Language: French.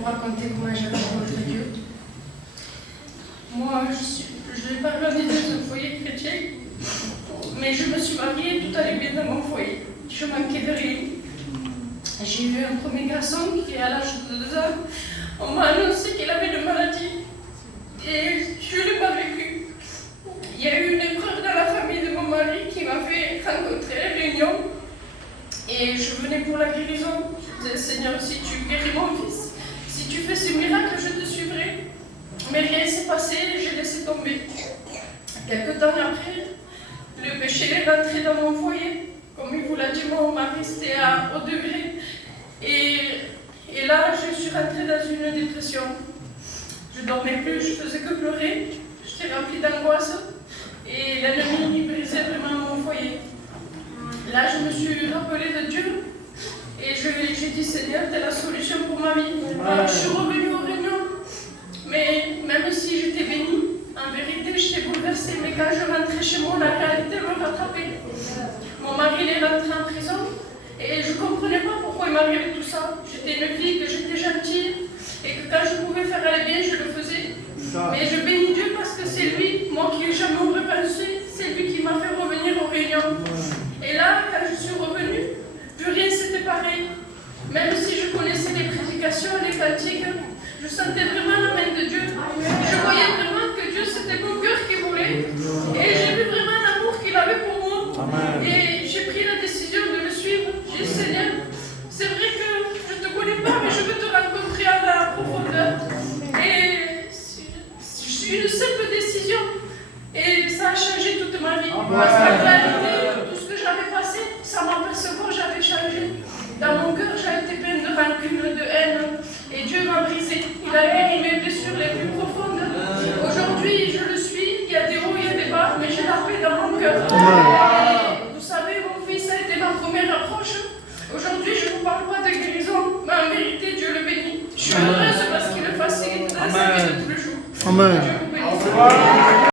vous raconter comment j'ai rencontré Dieu. Moi, je n'ai pas grandi dans un foyer chrétien, mais je me suis mariée, tout allait bien dans mon foyer. Je manquais de rien. J'ai eu un premier garçon qui, à l'âge de 2 ans, on m'a annoncé qu'il avait une maladie et je ne l'ai pas vécu. Il y a eu une épreuve dans la famille de mon mari qui m'a fait rencontrer la réunion et je venais pour la guérison. Je disais, Seigneur, si tu guéris mon fils, si tu fais ce miracle, je te suivrai. Mais rien s'est passé, j'ai laissé tomber. Quelque temps après, le péché est rentré dans mon foyer. Comme il vous l'a dit, mon mari, c'était au degré. Et là, je suis rentrée dans une dépression. Je ne dormais plus, je faisais que pleurer. J'étais remplie d'angoisse. Et l'ennemi brisait vraiment mon foyer. Là, je me suis rappelée de Dieu. Et j'ai dit, Seigneur, tu es la solution pour ma vie. Alors, je suis revenue aux réunions. Mais même si j'étais bénie, en vérité, j'étais bouleversée. Mais quand je rentrais chez moi, la réalité me rattrapait. Mon mari est rentré en prison et je ne comprenais pas pourquoi il m'arrivait tout ça. J'étais une fille, que j'étais gentille et que quand je pouvais faire aller bien, je le faisais. Mais je bénis Dieu parce que c'est lui, moi qui n'ai jamais repensé, c'est lui qui m'a fait revenir aux réunions. Et là, quand je suis revenue, plus rien s'était pareil. Même si je connaissais les prédications, les cantiques, je sentais vraiment la main de Dieu. Je voyais vraiment que Dieu, c'était mon cœur qui voulait. Et j'ai vu vraiment l'amour qu'il avait pour moi. Amen. Et j'ai pris la décision de le suivre. J'ai dit, Seigneur, c'est vrai que je ne te connais pas, mais je veux te rencontrer à la profondeur. Et je suis une simple décision. Et ça a changé toute ma vie. Parce qu'en réalité, tout ce que j'avais passé, ça m'a percevoir, j'avais changé. Dans mon cœur, j'ai été pleine de rancune, de haine. Et Dieu m'a brisé. Il a guéri mes blessures les plus profondes. Aujourd'hui, je le suis. Il y a des hauts, il y a des bas, mais j'ai la paix dans mon cœur. Et vous savez, mon fils a été ma première approche. Aujourd'hui, je ne vous parle pas de guérison, mais en vérité, Dieu le bénit. Je suis heureuse parce qu'il le facilite dans sa vie de tous les jours. Amen. Dieu vous bénisse.